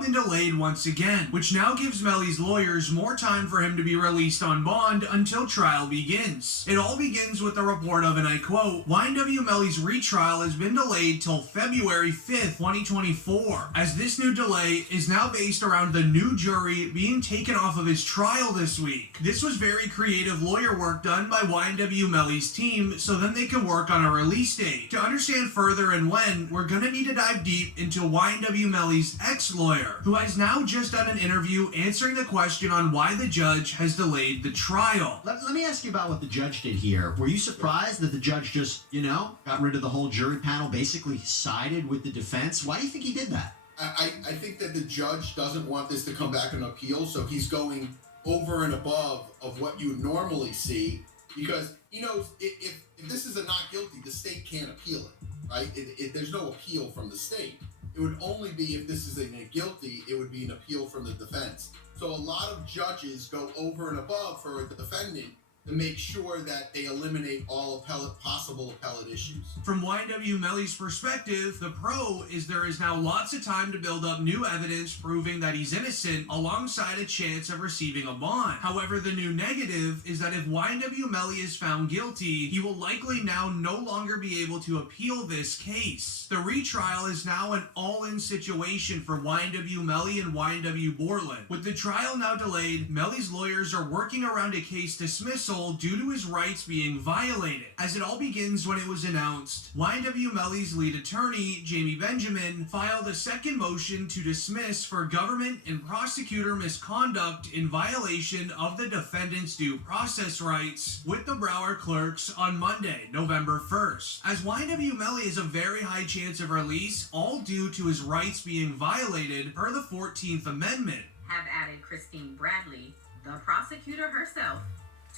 been delayed once again, which now gives Melly's lawyers more time for him to be released on bond until trial begins. It all begins with the report of, and I quote, YNW Melly's retrial has been delayed till February 5th, 2024, as this new delay is now based around the new jury being taken off of his trial this week. This was very creative lawyer work done by YNW Melly's team, so then they can work on a release date. To understand further and when, we're gonna need to dive deep into YNW Melly's ex-lawyer, who has now just done an interview answering the question on why the judge has delayed the trial. Let me ask you about what the judge did here. Were you surprised that the judge just, got rid of the whole jury panel, basically sided with the defense? Why do you think he did that? I think that the judge doesn't want this to come back in appeal, so he's going over and above of what you normally see, because he knows if this is a not guilty, the state can't appeal it, right? There's no appeal from the state. It would only be if this is a guilty, it would be an appeal from the defense. So a lot of judges go over and above for a defendant to make sure that they eliminate all possible appellate issues. From YNW Melly's perspective, the pro is there is now lots of time to build up new evidence proving that he's innocent alongside a chance of receiving a bond. However, the new negative is that if YNW Melly is found guilty, he will likely now no longer be able to appeal this case. The retrial is now an all-in situation for YNW Melly and YNW Borland. With the trial now delayed, Melly's lawyers are working around a case dismissal due to his rights being violated. As it all begins when it was announced, YNW Melly's lead attorney, Jamie Benjamin, filed a second motion to dismiss for government and prosecutor misconduct in violation of the defendant's due process rights with the Broward clerks on Monday, November 1st. As YNW Melly has a very high chance of release, all due to his rights being violated per the 14th Amendment. Have added Christine Bradley, the prosecutor herself,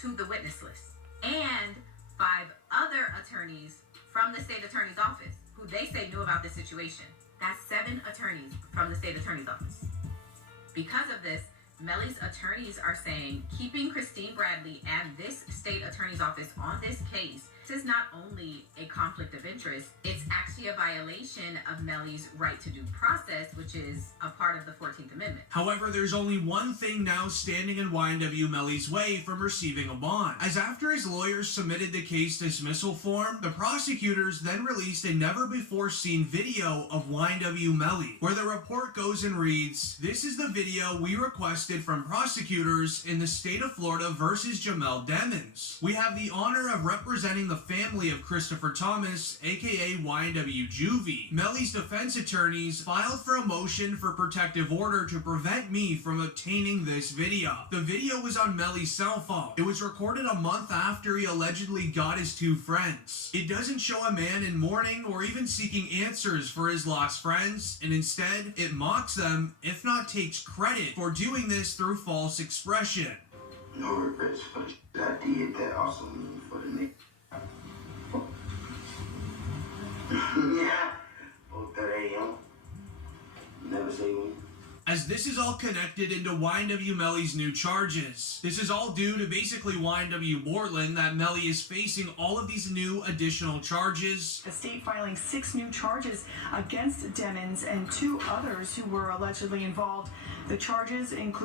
to the witness list, and 5 other attorneys from the state attorney's office who they say knew about this situation. That's 7 attorneys from the state attorney's office. Because of this, Melly's attorneys are saying keeping Christine Bradley and this state attorney's office on this case, this is not only a conflict of interest, it's actually a violation of Melly's right to due process, which is a part of the 14th Amendment. However, there's only one thing now standing in YNW Melly's way from receiving a bond. As after his lawyers submitted the case dismissal form, the prosecutors then released a never-before-seen video of YNW Melly, where the report goes and reads, "This is the video we requested from prosecutors in the state of Florida versus Jamel Demons. We have the honor of representing the family of Christopher Thomas, aka YNW Juvie. Melly's defense attorneys filed for a motion for protective order to prevent me from obtaining this video. The video was on Melly's cell phone. It was recorded a month after he allegedly got his 2 friends. It doesn't show a man in mourning or even seeking answers for his lost friends, and instead, it mocks them, if not takes credit for doing this through false expression." No regrets for the shit I did. That also means for the nigga. Yeah. 4:30 a.m. Never say when. As this is all connected into YNW Melly's new charges. This is all due to basically YNW Borland that Melly is facing all of these new additional charges. The state filing 6 new charges against Demons and 2 others who were allegedly involved. The charges include